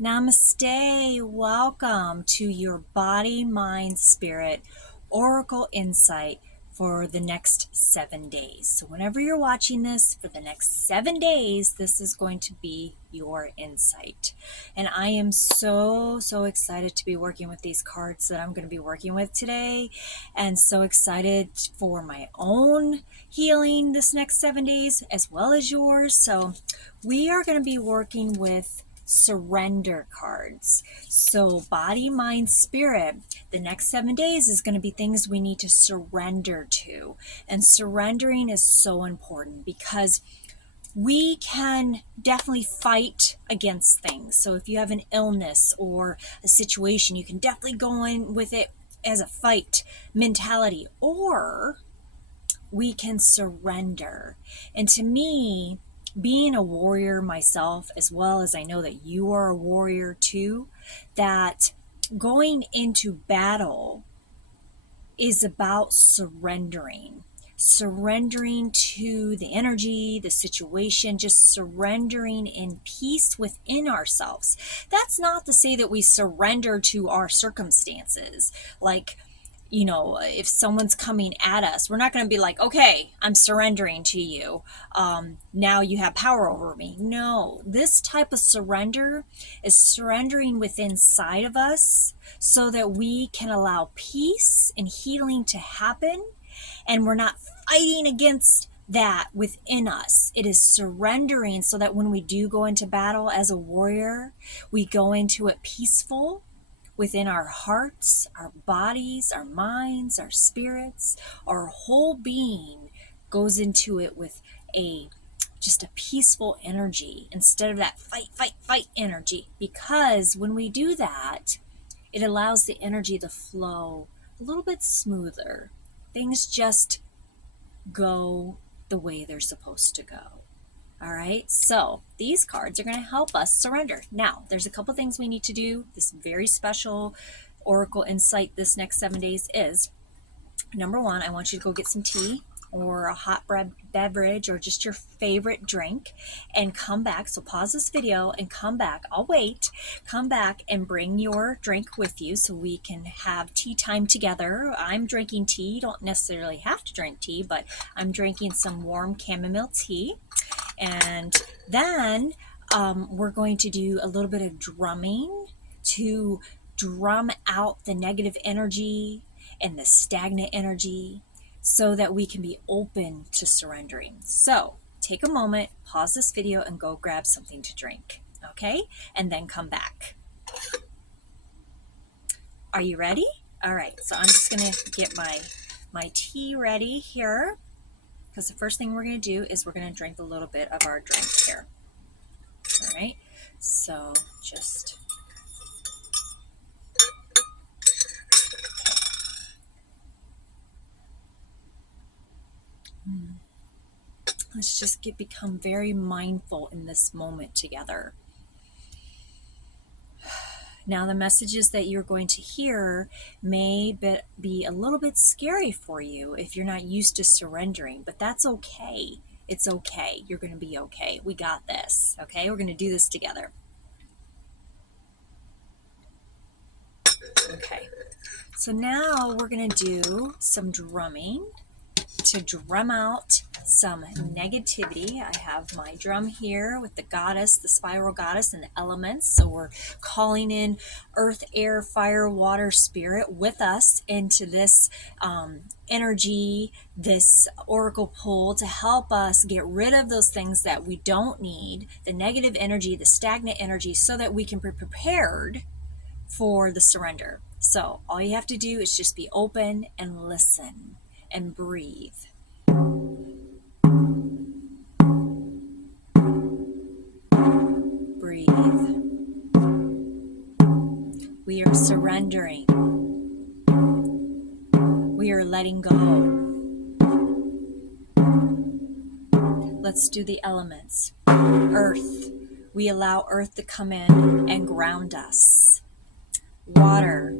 Namaste. Welcome to your body, mind, spirit oracle insight for the next 7 days. So whenever you're watching this, for the next 7 days, this is going to be your insight. And I am so excited to be working with these cards that I'm going to be working with today, and so excited for my own healing this next 7 days as well as yours. So we are going to be working with surrender cards. So body, mind, spirit, the next 7 days is going to be things we need to surrender to. And surrendering is so important because we can definitely fight against things. So if you have an illness or a situation, you can definitely go in with it as a fight mentality, or we can surrender. And to me, being a warrior myself, as well as I know that you are a warrior too, that going into battle is about surrendering to the energy, the situation, just surrendering in peace within ourselves. That's not to say that we surrender to our circumstances. Like, if someone's coming at us, we're not going to be like, okay, I'm surrendering to you. Now you have power over me. No, this type of surrender is surrendering within inside of us so that we can allow peace and healing to happen. And we're not fighting against that within us. It is surrendering so that when we do go into battle as a warrior, we go into it peaceful within our hearts, our bodies, our minds, our spirits. Our whole being goes into it with just a peaceful energy instead of that fight energy. Because when we do that, it allows the energy to flow a little bit smoother. Things just go the way they're supposed to go. All right, so these cards are going to help us surrender. Now, there's a couple things we need to do. This very special oracle insight this next 7 days is, number one, I want you to go get some tea or a hot beverage or just your favorite drink and come back. So pause this video and come back. I'll wait. Come back and bring your drink with you so we can have tea time together. I'm drinking tea. You don't necessarily have to drink tea, but I'm drinking some warm chamomile tea. And then we're going to do a little bit of drumming to drum out the negative energy and the stagnant energy so that we can be open to surrendering. So take a moment, pause this video, and go grab something to drink, okay? And then come back. Are you ready? All right, so I'm just gonna get my tea ready here, because the first thing we're going to do is we're going to drink a little bit of our drink here. All right, so just let's just become very mindful in this moment together. Now, the messages that you're going to hear may be a little bit scary for you if you're not used to surrendering, but that's okay. It's okay. You're going to be okay. We got this, okay? We're going to do this together. Okay. So now we're going to do some drumming to drum out some negativity. I have my drum here with the goddess, the spiral goddess, and the elements. So we're calling in earth, air, fire, water, spirit with us into this energy, this oracle pull to help us get rid of those things that we don't need, the negative energy, the stagnant energy, so that we can be prepared for the surrender. So all you have to do is just be open and listen and breathe. Breathe. We are surrendering. We are letting go. Let's do the elements. Earth. We allow earth to come in and ground us. Water.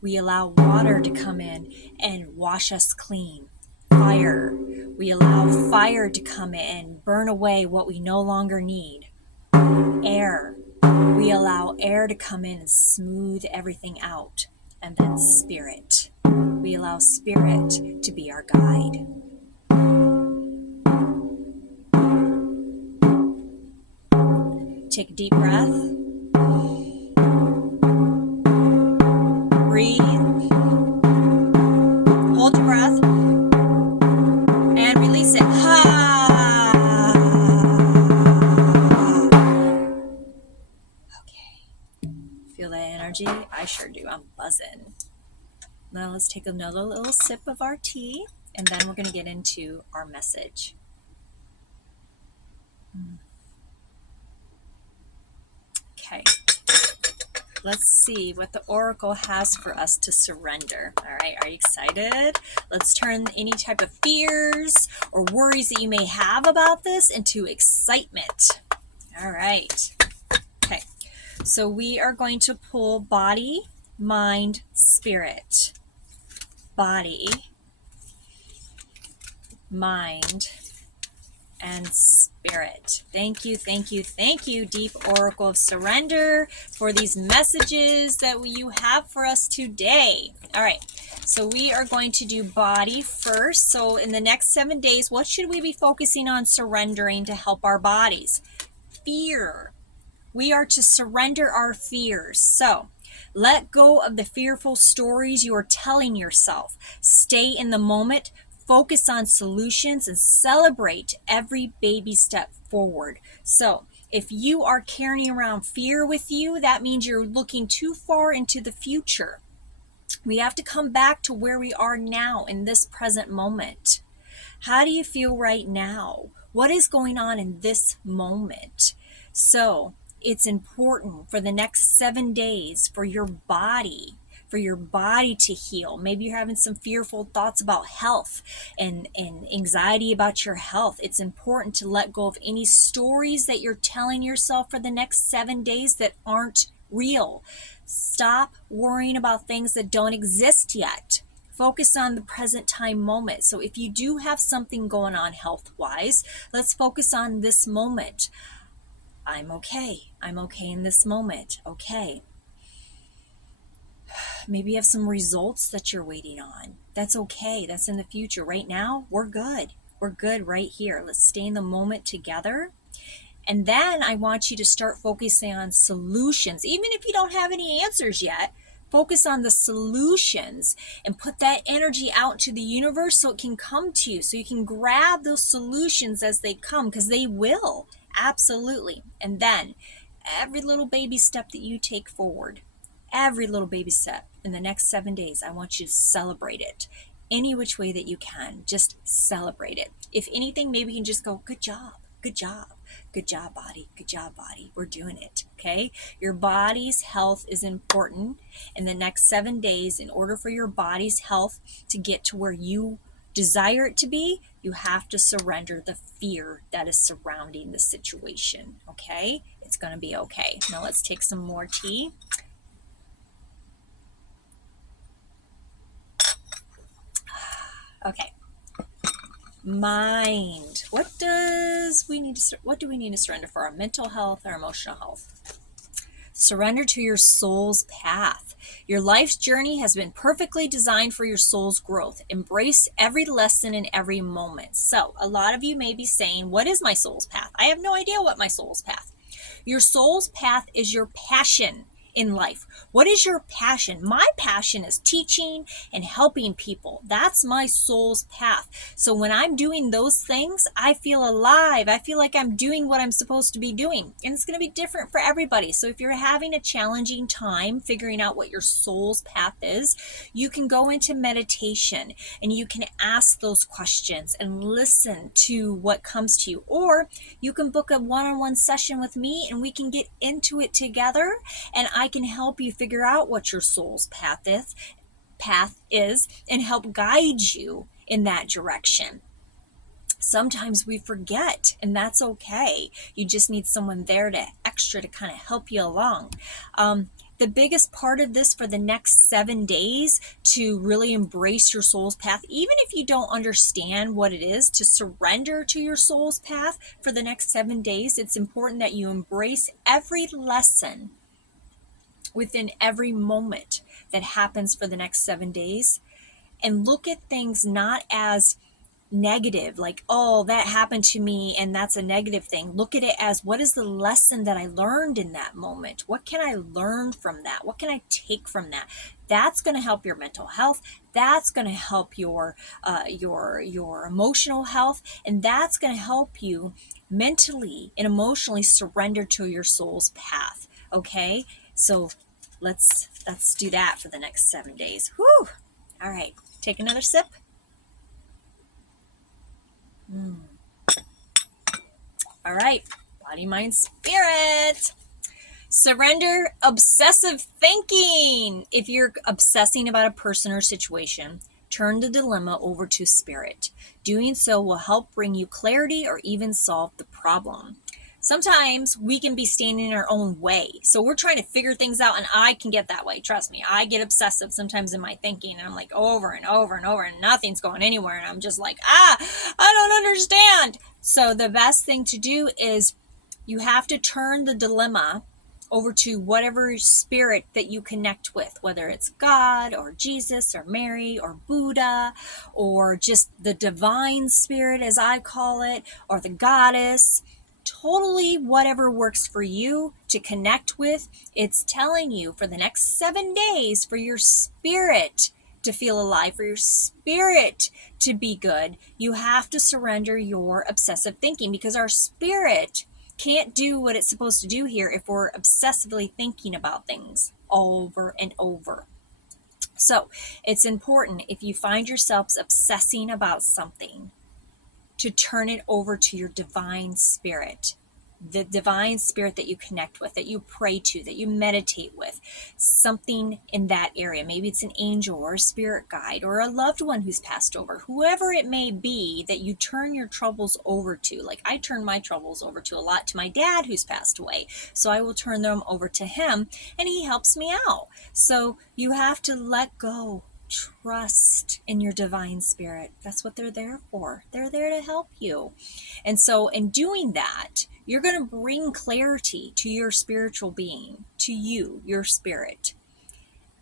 We allow water to come in and wash us clean. Fire. We allow fire to come in and burn away what we no longer need. Air. We allow allow air to come in and smooth everything out. And then spirit. We allow spirit to be our guide. Take a deep breath. Breathe. Hold your breath. And release it. Okay. Feel that energy? I sure do. I'm buzzing. Now let's take another little sip of our tea, and then we're going to get into our message. Okay. Let's see what the oracle has for us to surrender. All right, are you excited? Let's turn any type of fears or worries that you may have about this into excitement. All right. Okay, so we are going to pull body, mind, spirit. Body, mind, and spirit. Thank you, thank you, thank you, Deep Oracle of Surrender, for these messages that you have for us today. All right, so we are going to do body first. So in the next 7 days, what should we be focusing on surrendering to help our bodies? Fear. We are to surrender our fears. So let go of the fearful stories you are telling yourself. Stay in the moment. Focus on solutions and celebrate every baby step forward. So if you are carrying around fear with you, that means you're looking too far into the future. We have to come back to where we are now in this present moment. How do you feel right now? What is going on in this moment? So it's important for the next 7 days for your body to heal. Maybe you're having some fearful thoughts about health and anxiety about your health. It's important to let go of any stories that you're telling yourself for the next 7 days that aren't real. Stop worrying about things that don't exist yet. Focus on the present time moment. So if you do have something going on health-wise, let's focus on this moment. I'm okay. I'm okay in this moment. Okay. Maybe you have some results that you're waiting on. That's okay. That's in the future. Right now, we're good. We're good right here. Let's stay in the moment together. And then I want you to start focusing on solutions. Even if you don't have any answers yet, focus on the solutions and put that energy out to the universe so it can come to you. So you can grab those solutions as they come, because they will. Absolutely. And then every little baby step that you take forward, every little baby step in the next 7 days, I want you to celebrate it. Any which way that you can, just celebrate it. If anything, maybe you can just go, good job, good job. Good job, body. Good job, body. We're doing it, okay? Your body's health is important. In the next 7 days, in order for your body's health to get to where you desire it to be, you have to surrender the fear that is surrounding the situation, okay? It's going to be okay. Now let's take some more tea. Okay. Mind. What do we need to surrender for our mental health, our emotional health? Surrender to your soul's path. Your life's journey has been perfectly designed for your soul's growth. Embrace every lesson in every moment. So a lot of you may be saying, what is my soul's path? I have no idea what my soul's path. Your soul's path is your passion in life. What is your passion? My passion is teaching and helping people. That's my soul's path. So when I'm doing those things, I feel alive. I feel like I'm doing what I'm supposed to be doing. And it's going to be different for everybody. So if you're having a challenging time figuring out what your soul's path is, you can go into meditation and you can ask those questions and listen to what comes to you. Or you can book a one-on-one session with me and we can get into it together, and I can help you figure out what your soul's path is and help guide you in that direction. Sometimes we forget, and that's okay. You just need someone there to kind of help you along. The biggest part of this for the next 7 days to really embrace your soul's path, even if you don't understand what it is to surrender to your soul's path for the next 7 days, it's important that you embrace every lesson within every moment that happens for the next 7 days, and look at things not as negative, like, oh, that happened to me and that's a negative thing. Look at it as, what is the lesson that I learned in that moment? What can I learn from that? What can I take from that? That's going to help your mental health. That's going to help your emotional health, and that's going to help you mentally and emotionally surrender to your soul's path. Okay, so let's do that for the next 7 days. Whew. All right, take another sip. All right, body, mind, spirit. Surrender obsessive thinking. If you're obsessing about a person or situation, turn the dilemma over to spirit. Doing so will help bring you clarity or even solve the problem. Sometimes we can be standing in our own way. So we're trying to figure things out, and I can get that way. Trust me, I get obsessive sometimes in my thinking, and I'm like over and over and over, and nothing's going anywhere. And I'm just like, I don't understand. So the best thing to do is you have to turn the dilemma over to whatever spirit that you connect with, whether it's God or Jesus or Mary or Buddha or just the divine spirit, as I call it, or the goddess. Totally whatever works for you to connect with. It's telling you for the next 7 days for your spirit to feel alive, for your spirit to be good, you have to surrender your obsessive thinking, because our spirit can't do what it's supposed to do here if we're obsessively thinking about things over and over. So it's important, if you find yourselves obsessing about something, to turn it over to your divine spirit, the divine spirit that you connect with, that you pray to, that you meditate with, something in that area. Maybe it's an angel or a spirit guide or a loved one who's passed over, whoever it may be that you turn your troubles over to. Like, I turn my troubles over to a lot to my dad who's passed away. So I will turn them over to him and he helps me out. So you have to let go. Trust in your divine spirit. That's what they're there for. They're there to help you. And so in doing that, you're going to bring clarity to your spiritual being, to you, your spirit.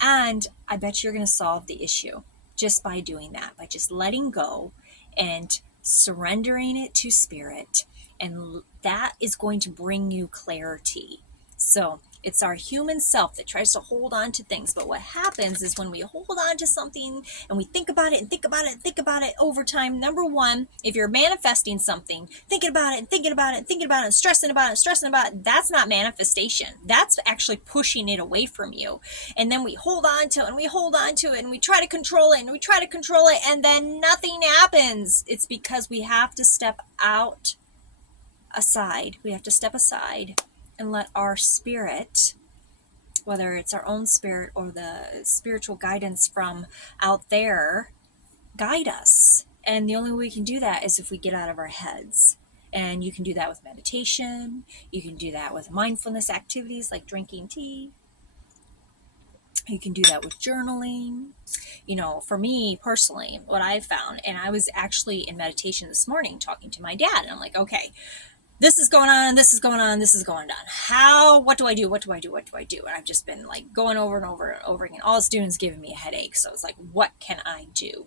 And I bet you're going to solve the issue just by doing that, by just letting go and surrendering it to spirit. And that is going to bring you clarity. So it's our human self that tries to hold on to things. But what happens is when we hold on to something and we think about it and think about it and think about it over time, number one, if you're manifesting something, thinking about it and thinking about it and thinking about it and stressing about it and stressing about it, that's not manifestation. That's actually pushing it away from you. And then we hold on to it and we hold on to it and we try to control it and we try to control it, and then nothing happens. It's because we have to step aside. We have to step aside and let our spirit, whether it's our own spirit or the spiritual guidance from out there, guide us. And the only way we can do that is if we get out of our heads. And you can do that with meditation. You can do that with mindfulness activities like drinking tea. You can do that with journaling. You know, for me personally, what I've found, and I was actually in meditation this morning talking to my dad, and I'm like, okay, this is going on, this is going on, this is going on. What do I do? What do I do? What do I do? And I've just been like going over and over and over again. All it's doing is giving me a headache. So it's like, what can I do?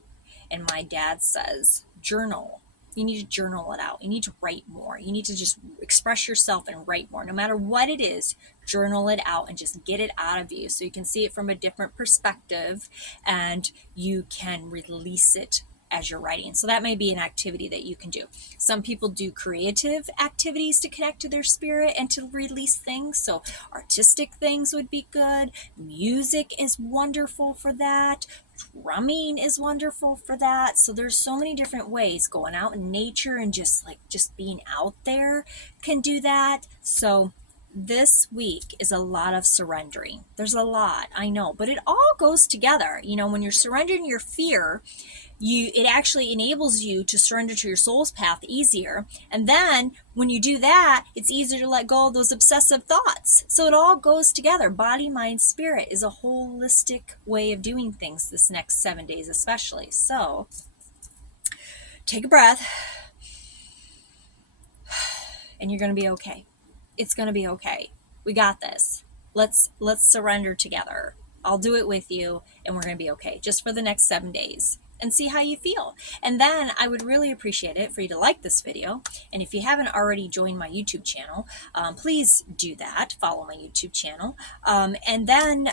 And my dad says, journal. You need to journal it out. You need to write more. You need to just express yourself and write more. No matter what it is, journal it out and just get it out of you so you can see it from a different perspective and you can release it as you're writing. So that may be an activity that you can do. Some people do creative activities to connect to their spirit and to release things. So artistic things would be good. Music is wonderful for that. Drumming is wonderful for that. So there's so many different ways. Going out in nature and just being out there can do that. So this week is a lot of surrendering. There's a lot, I know, but it all goes together. You know, when you're surrendering your fear, it actually enables you to surrender to your soul's path easier. And then when you do that, it's easier to let go of those obsessive thoughts. So it all goes together. Body, mind, spirit is a holistic way of doing things this next 7 days, especially. So take a breath and you're going to be okay. It's going to be okay. We got this. Let's surrender together. I'll do it with you, and we're going to be okay just for the next 7 days and see how you feel. And then I would really appreciate it for you to like this video. And if you haven't already joined my YouTube channel, please do that. Follow my YouTube channel. And then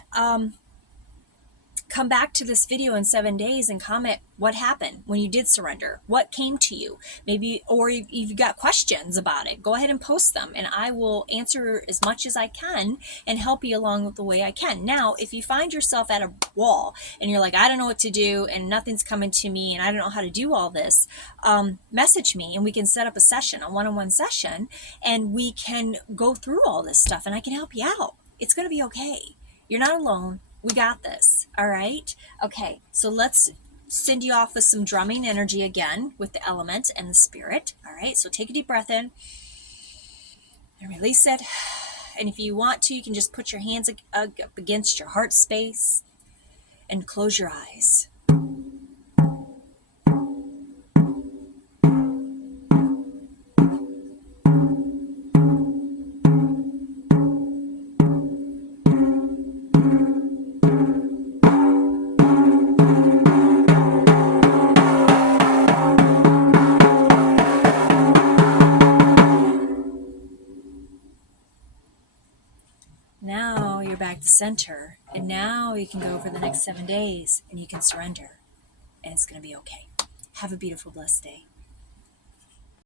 come back to this video in 7 days and comment what happened when you did surrender, what came to you, maybe, or if you've got questions about it, go ahead and post them, and I will answer as much as I can and help you along the way I can. Now, if you find yourself at a wall and you're like, I don't know what to do and nothing's coming to me and I don't know how to do all this, message me and we can set up a session, a one-on-one session, and we can go through all this stuff and I can help you out. It's going to be okay. You're not alone. We got this. All right. Okay. So let's send you off with some drumming energy again with the element and the spirit. All right. So take a deep breath in and release it. And if you want to, you can just put your hands up against your heart space and close your eyes. Now you're back to center, and now you can go for the next 7 days and you can surrender, and it's going to be okay. Have a beautiful, blessed day.